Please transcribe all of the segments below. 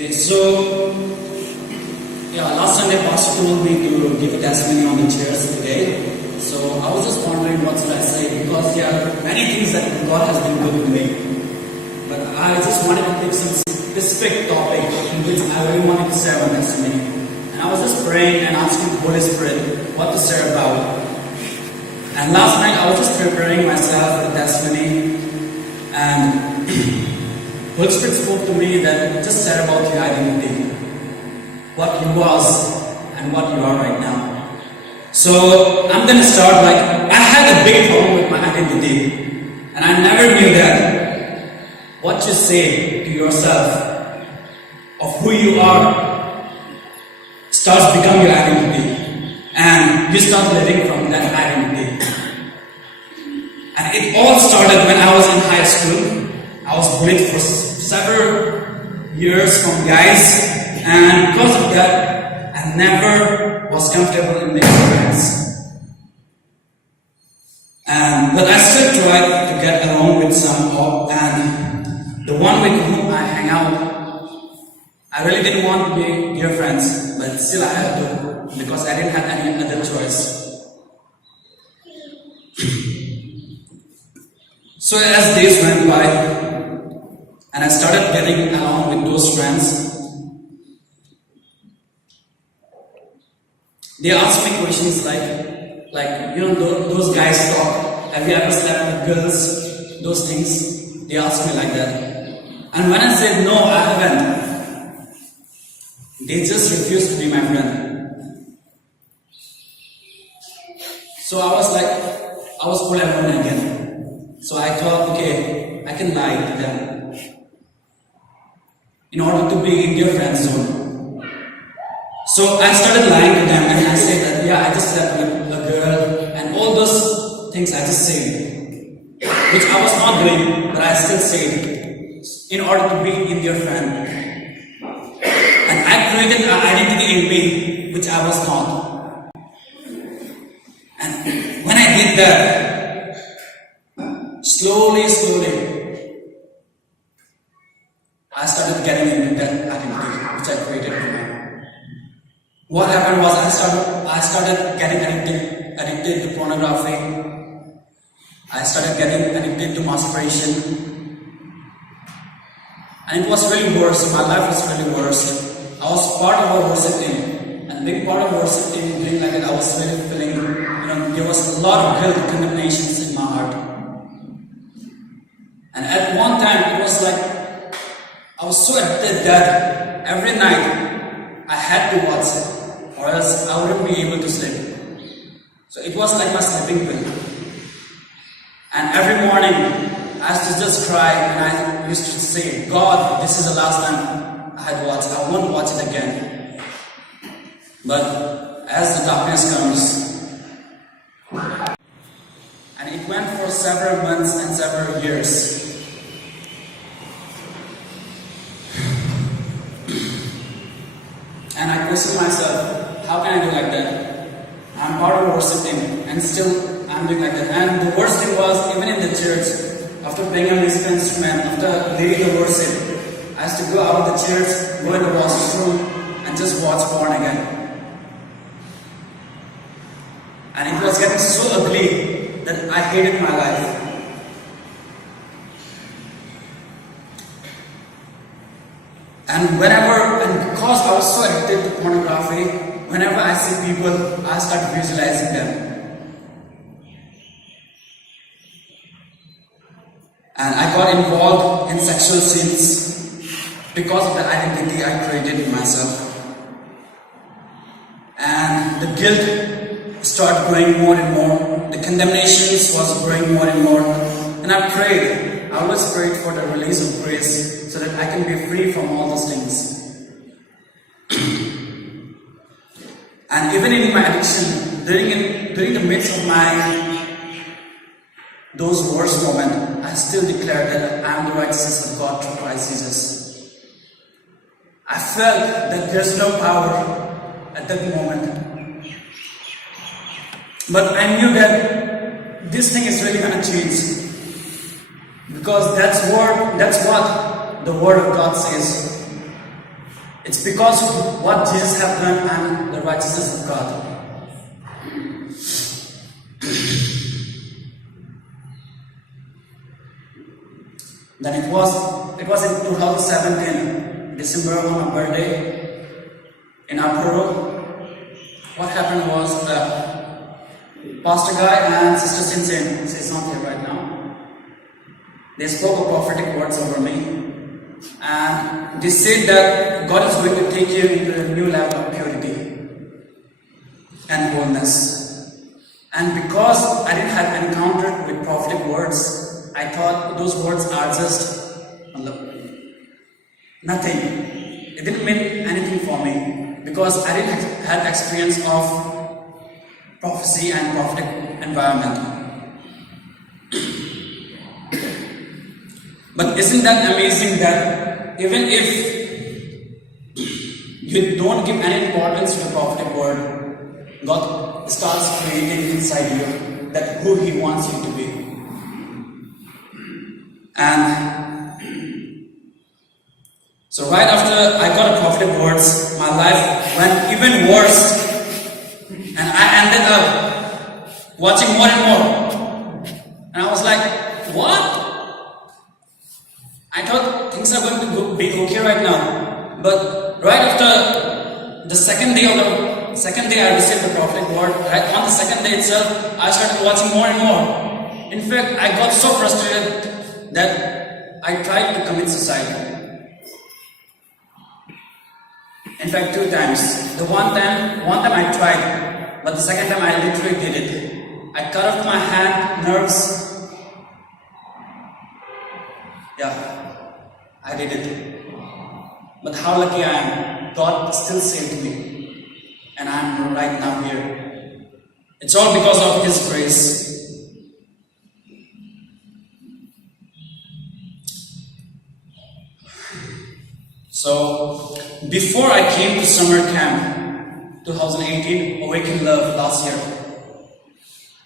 Okay, so last Sunday Pastor told me to give a testimony on the chairs today. So I was just wondering what should I say, because there are many things that God has been good to me. But I just wanted to pick some specific topic in which I really wanted to share my testimony. And I was just praying and asking the Holy Spirit what to share about. And last night I was just preparing myself for the testimony, and Holy Spirit spoke to me that just share about your identity, what you was and what you are right now. So I'm gonna start I had a big problem with my identity, and I never knew that what you say to yourself of who you are starts becoming your identity, and you start living from that identity. And it all started when I was in high school. I was bullied for several years from guys, and because of that, I never was comfortable in making friends. But I still tried to get along with some, and the one with whom I hang out, I really didn't want to be dear friends, but still I had to, because I didn't have any other choice. So as days went by, and I started getting along with those friends, they asked me questions those guys talk, have you ever slept with girls, those things, they asked me like that. And when I said no, I haven't, they just refused to be my friend. So I was full alone again. So I thought, okay, I can lie to them in order to be in their friend zone. So I started lying to them, and I said that, I just slept with a girl, and all those things I just said, which I was not doing, but I still said, in order to be in their friend. And I created an identity in me, which I was not. And when I did that, slowly, I started getting into that identity which I created for me. What happened was I started getting addicted to pornography. I started getting addicted to masturbation. And it was really worse. My life was really worse. I was part of a worship team. And being part of a worship team, doing like that, I was really feeling, there was a lot of guilt, condemnations in my heart. And at one time, it was I was so addicted that every night I had to watch it, or else I wouldn't be able to sleep. So it was like my sleeping pill. And every morning I used to just cry, and I used to say, God, this is the last time I had watched. I won't watch it again. But as the darkness comes, and it went for several months and several years. And I questioned myself, how can I do like that? I'm part of a worship team, and still I'm doing like that. And the worst thing was, even in the church, after playing a music instrument, after leading the worship, I used to go out of the church, go in the washroom, and just watch porn again. And it was getting so ugly that I hated my life. And because I was so addicted to pornography, whenever I see people, I start visualizing them. And I got involved in sexual sins because of the identity I created in myself. And the guilt started growing more and more. The condemnations was growing more and more. And I prayed. I always prayed for the release of grace so that I can be free from all those things. And even in my addiction, during the midst of those worst moments, I still declare that I am the righteousness of God through Christ Jesus. I felt that there's no power at that moment. But I knew that this thing is really going to change. Because that's what the Word of God says. It's because of what Jesus has done and the righteousness of God. Then it was in 2017, December, on my birthday in Apuro. What happened was Pastor Guy and Sister Sinsen, she's not here right now, they spoke a prophetic words over me. And they said that God is going to take you into a new level of purity and wholeness. And because I didn't have an encounter with prophetic words, I thought those words are just nothing. It didn't mean anything for me because I didn't have experience of prophecy and prophetic environment. But isn't that amazing that even if you don't give any importance to the prophetic word, God starts creating inside you that who He wants you to be. And so right after I got a prophetic words, my life went even worse. And I ended up watching more and more. And I was like, what? I thought things are going to be okay right now. But right after the second day I received the prophetic word, right on the second day itself, I started watching more and more. In fact, I got so frustrated that I tried to commit suicide. In fact, 2 times. The one time I tried, but the second time I literally did it. I cut off my hand, nerves. Yeah, I did it. But how lucky I am. God still saved me. And I'm right now here. It's all because of His grace. So, before I came to summer camp, 2018, Awaken Love last year,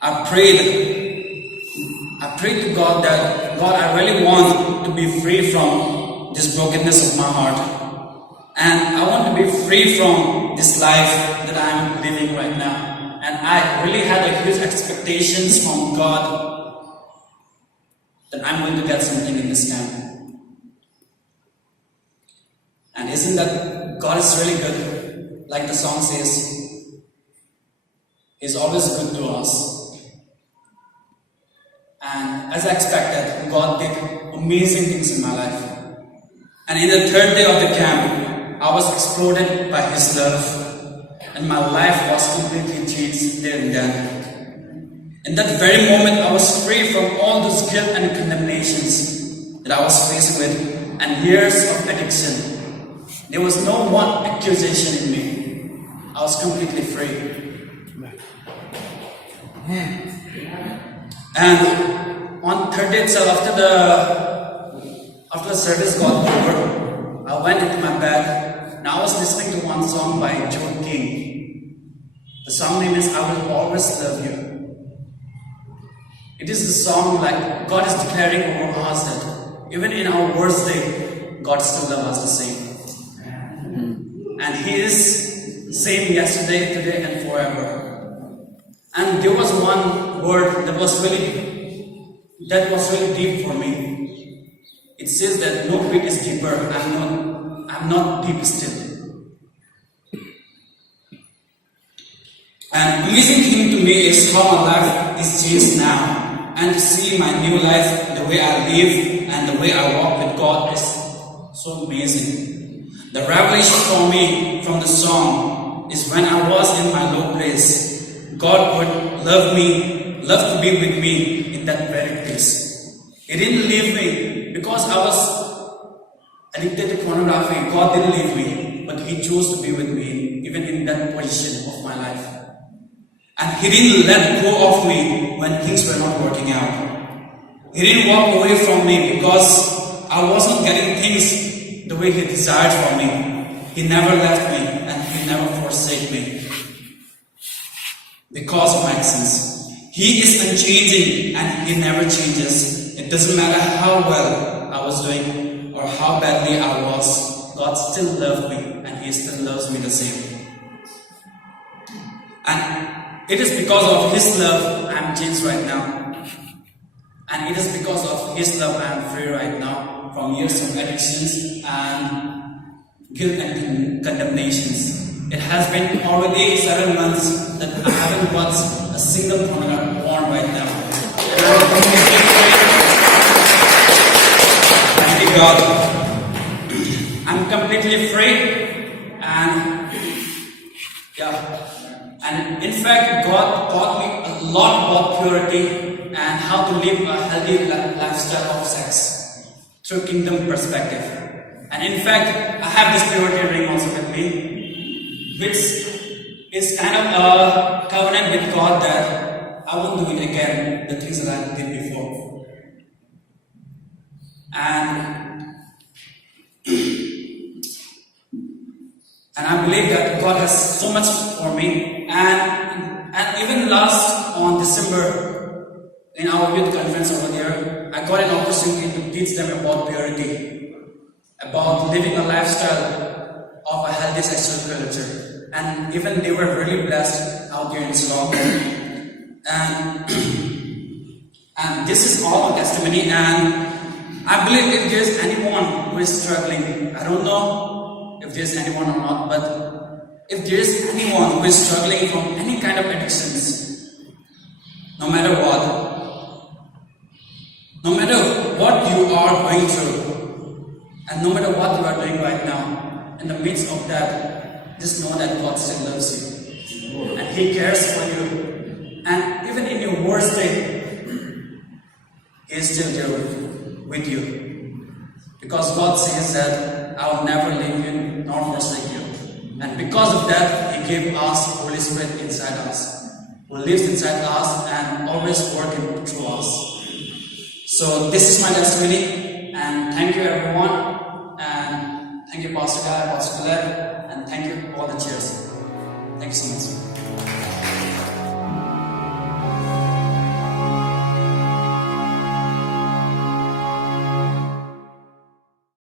I prayed to God that, God, I really want to be free from this brokenness of my heart. And I want to be free from this life that I'm living right now. And I really had a huge expectations from God that I'm going to get something in this camp. And isn't that God is really good? Like the song says, He's always good to us. And as I expected, God did amazing things in my life. And in the 3rd day of the camp, I was exploded by His love. And my life was completely changed there and then. In that very moment, I was free from all those guilt and condemnations that I was faced with and years of addiction. There was no one accusation in me. I was completely free. And on 3rd day itself, after the service got over, I went into my bed and I was listening to one song by Joe King. The song name is I Will Always Love You. It is the song like God is declaring over us that even in our worst day, God still loves us the same. And He is same yesterday, today, and forever. And there was one word that was really deep for me. It says that no pit is deeper. I'm not deep still. And amazing thing to me is how my life is changed now, and to see my new life, the way I live and the way I walk with God is so amazing. The revelation for me from the song is when I was in my low place, God would love to be with me in that very place. He didn't leave me because I was addicted to pornography. God didn't leave me, but He chose to be with me even in that position of my life. And He didn't let go of me when things were not working out. He didn't walk away from me because I wasn't getting things the way He desired for me. He never left me and He never forsake me because of my sins. He is unchanging and He never changes. It doesn't matter how well I was doing or how badly I was. God still loved me and He still loves me the same. And it is because of His love I am changed right now. And it is because of His love I am free right now from years of addictions and guilt and condemnations. It has been already 7 months that I haven't watched a single porn right now. Thank you, God. I'm completely free, and in fact, God taught me a lot about purity and how to live a healthy lifestyle of sex through kingdom perspective. And in fact, I have this purity ring also with me, which is kind of a covenant with God that I won't do it again, the things that I did before. And I believe that God has so much for me. And even last on December, in our youth conference over there, I got an opportunity to teach them about purity, about living a lifestyle of a healthy sexual culture. And even they were really blessed out there in Ceylon. And this is all a testimony. And I believe if there's anyone who is struggling, I don't know if there's anyone or not, but if there's anyone who is struggling from any kind of addictions, no matter what you are going through, and no matter what you are doing right now, in the midst of that, just know that God still loves you, and He cares for you, and even in your worst day, He is still there with you, because God says that I will never leave you nor forsake you. And because of that, He gave us Holy Spirit inside us, who lives inside us and always working through us. So this is my testimony, and thank you everyone, and thank you Pastor Guy, Pastor Caleb, and thank you all the chairs. Thank you so much.